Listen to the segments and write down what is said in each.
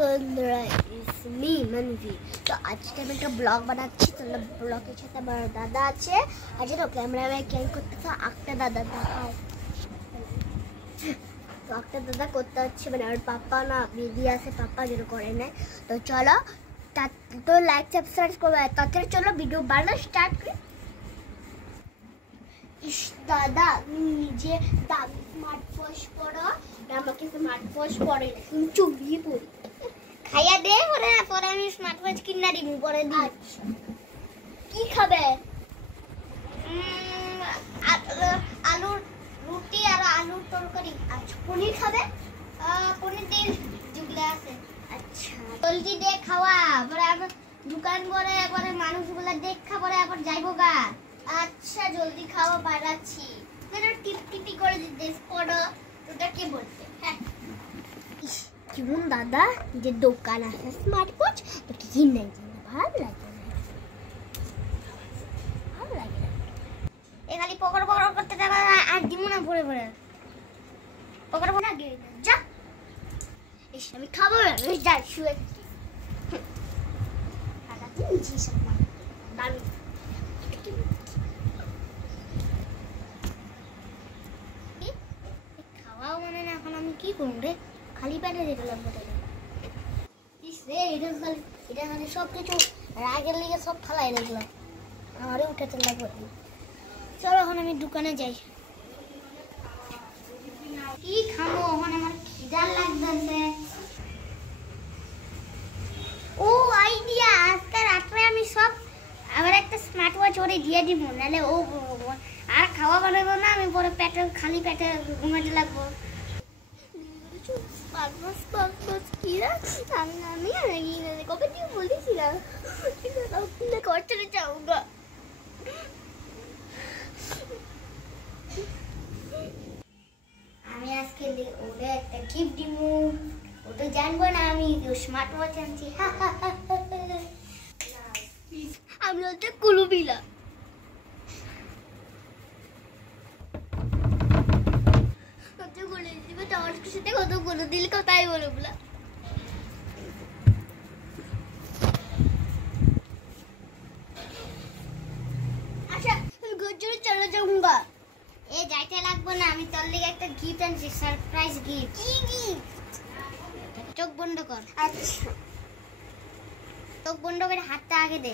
বন্ধুরা, it's me মানভি। তো আজকে আমি একটা ব্লগ বানাচ্ছি। তো ব্লগের সাথে আমার দাদা আছে। আর যেন ক্যামেরাম্যান ক্যান করতেছে একটা দাদা দেখাও। তো একটা দাদা করতে হচ্ছে, মানে আমার পাপা না দিদি আছে, পাপা যেন করে নেয়। তো চলো, তো লাইক সাবস্ক্রাইব করবে। তাড়াতাড়ি চলো ভিডিও বানানো স্টার্ট করি। ইস দাদা, নিজে দামি স্মার্ট ওয়াচ পড়ো, আমাকে স্মার্ট ওয়াচ পরে না, তুমি চুবিয়ে পড়ি। খাইয়া দে পরে আমি স্মার্ট ওয়াচ কিনা দিব পরে দিই। কি খাবে? আলুর রুটি আর আলুর তরকারি। আচ্ছা, পনির খাবে? পনির দিন যেগুলো আছে। আচ্ছা, জলদি দে খাওয়া, পরে আবার দোকান করে পরে মানুষগুলা দেখা পরে আবার যাইবো গা। আচ্ছা, জলদি খাওয়া বাড়াচ্ছি। টিপ টিপি করে দিতে পড়ো, ওটা কে বলছে? হ্যাঁ, কেমন দাদা যে দোকান আছে স্মার্ট ওয়াচ, তো কি নাই ভালো লাগে না, ভালো লাগে না। এ খালি পকড় পকড় করতে থাকা আর দিব না পরে পরে পকড় পকড় আগে যা। ইস, আমি খাবো না, আমি যা শুয়ে থাকি। দাদা তুমি জি সব দামি খাওয়াও মানে না। এখন আমি কি করবো রে? খালি পেটে যেতে লাগবো তাহলে। ইস রে, এটা খালি সব কিছু রাগের লিগে সব ফালাই লাগলাম, আমারও উঠাতে লাগবে। চলো এখন আমি দোকানে যাই। কি খাবো এখন? আমার খিদা লাগতেছে। ও আইডিয়া, আজকে রাত্রে আমি সব আবার একটা স্মার্ট ওয়াচ ওরে দিয়ে দিব, নাহলে ও আর খাওয়া বানাবো না। আমি পরে পেটে খালি পেটে ঘুমাতে লাগবো। কবে দিয়ে বলেছিলাম করতে চাউগা। আমি আজকে ওরে একটা গিফট দিব, ও তো জানবো না আমি স্মার্ট ওয়াচ আনছি। আমি হচ্ছে কুলুবিলা। সাথে কত বলে দিল, কথাই বলো বলা। আচ্ছা, গজরে চলে যাবো। এ যাইতে লাগবো না, আমি তোর লিগে একটা গিফট আনছি, সারপ্রাইজ গিফট। কি গিফট? চোখ বন্ধ কর। আচ্ছা, চোখ বন্ধ করে হাতটা আগে দে।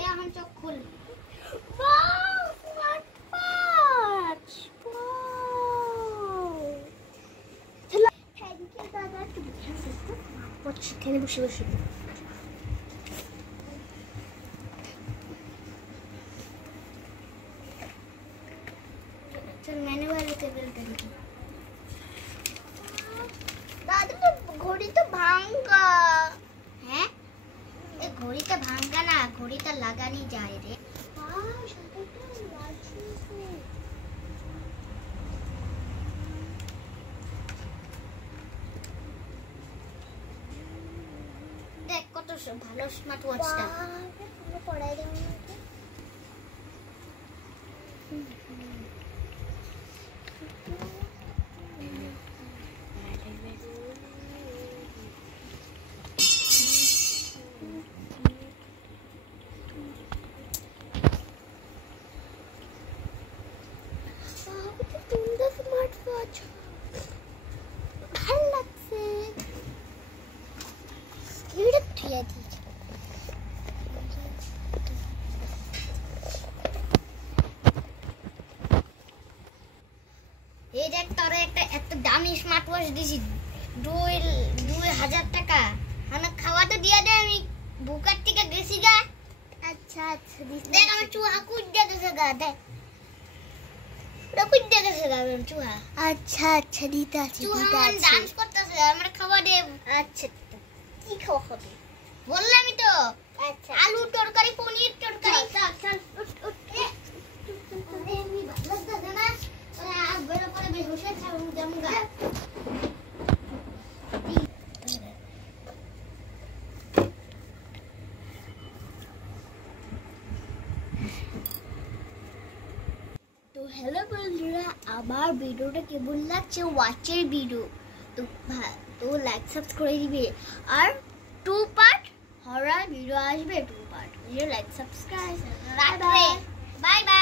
এ এখন চোখ খুল। এখানে বসে বসে ঘড়িটা ভাঙ্গা। হ্যাঁ, এই ঘড়িটা ভাঙ্গা না, ঘড়িটা লাগানি যায় রে। দেখ কত ভালো স্মার্ট ওয়াচটা। পড়াই দেব স্মার্ট ওয়াচ ভালো লাগছে। এটা ঠিক আছে। এই দেখ, তোর একটা এত দামি স্মার্ট ওয়াচ দিছি, 2000 টাকা। আমার খাওয়াটা দিয়ে দে, আমি বুকার থেকে গেছি গা। আচ্ছা আচ্ছা, দেখ আমার চুহা কুইডা গেছে গা, দেখ ওটা কুইডা গেছে গা আমার চুহা। আচ্ছা আচ্ছা, দিতে আছে, চুহা ডান্স করতেছে, আমার খাওয়া দে। আচ্ছা, কি খাওয়া হবে বললামই তো। আচ্ছা, আলু তরকারি, পনির তরকারি। আচ্ছা, আমি ভালো লাগছে না, বেরো পরে বেহুশ হয়ে যাবো গা। হ্যালো বন্ধুরা, আমার ভিডিওটা কেমন লাগছে ওয়াচের ভিডিও তো লাইক সাবস্ক্রাইব করে দিবে। আর 2 পার্ট হরর ভিডিও আসবে, 2 part like subscribe. Bye bye.